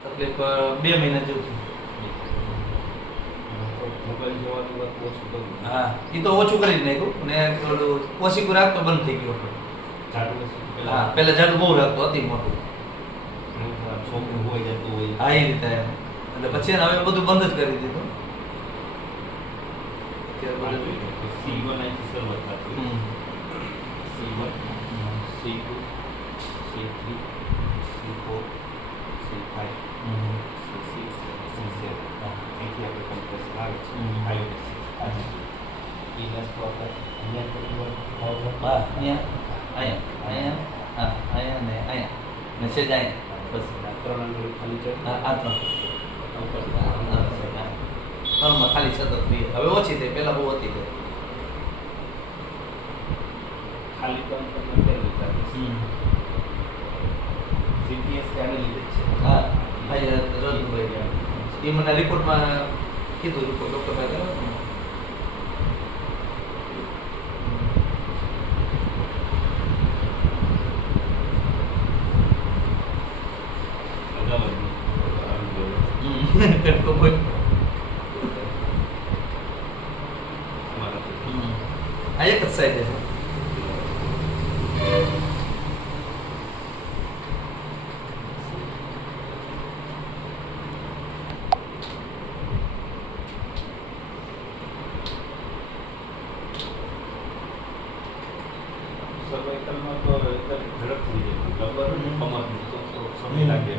તકલીફ અ, બે મહિના જેવું થયું મોબાઈલ જોવાની વાત ઓછું કરું હા એ તો ઓછું કરી જ નાખ્યું ને થોડું ઓછીકું રાખતો બંધ થઈ ગયો જાડું વસ્તુ હા પેલા પહેલા જાડું બહુ રાખતો અતિ મોટું છોકરું હોય જતું હોય હા એ રીતે એમ એટલે પછી એને હવે બધું બંધ જ કરી દીધું અત્યારે બધું સી વન અહીંથી શરૂઆત થતી હમ. C one C two C three C four C five હમ. સી સિક્સ સી સેવન હા. અહીંથી આપણે કોમ્પ્રેસ આવે છે હમ. ફાઈવ અને સિક્સ આજે એ વસ્તુ આપણે અહીંયા થોડી વાર અહીંયા અહીંયા હા અહીંયા ને અહીંયા ને છે જ અહીંયા બસ ત્રણ આંગળી ખાલી છે આ આ ત્રણ આ ત્રણ. ત્રણમાં ખાલી સતત રહી હવે ઓછી થઈ પહેલાં બહુ હતી થઈ ખાલી તો જ છે હા ભાઈ રદ થઈ ગયા એ મને રિપોર્ટમાં કીધું રિપોર્ટ ડૉક્ટર ભાઈ. હમ. આ એક જ સાઈડ છે સર્વાઇકલમાં તો એકદમ ઝડપ થઈ જાય કમરનું તો સમય લાગે.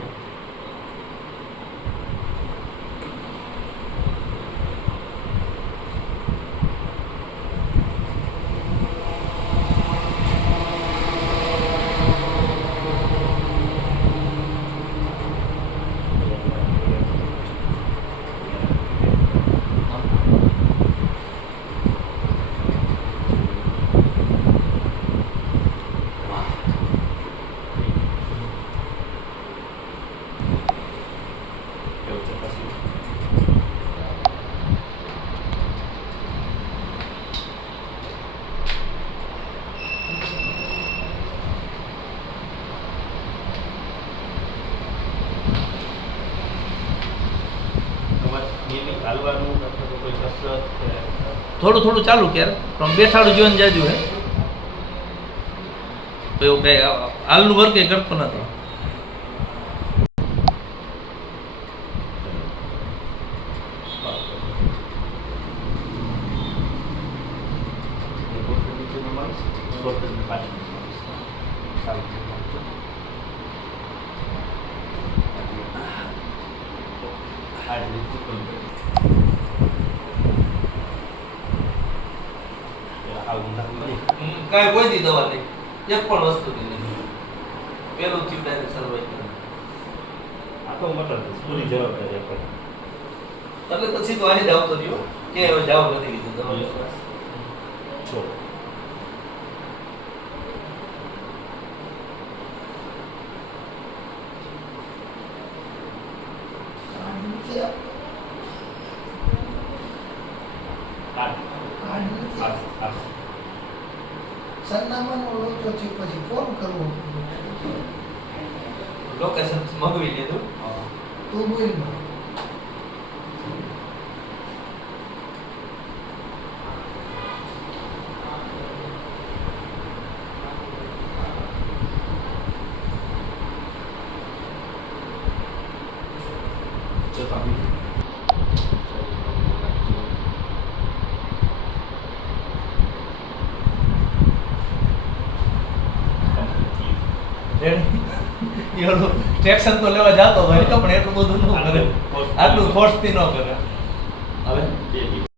નિયમિત હાલવાનું અથવા તો કોઈ કસરત કે થોડું થોડું ચાલુ ક્યારેક પણ બેઠાડું જીવન જાજુ હે તો એવું કઈ હાલનું વર્ક એ કરતો નથી કાંઈ કોઈ દી દવા નહીં એક પણ વસ્તુ નહીં પેલું થયું ડાયરેક્ટ સર્વાઈવ પૂરી જવાબદારી આપણે એટલે પછી તો અહીં જ આવતો રહ્યો કે હવે જાવ નથી કીધું દવા વિશ્વાસ છો. સરનામાનો લોચો છે પછી ફોન કરવો લોકેશન મગવી લીધું તો બોલમાં રેડી એનું ટ્રેક્શન તો લેવા જતો હોય તો પણ એટલું બધું ન કરે. આટલું ફોર્સથી ન કરે. હવે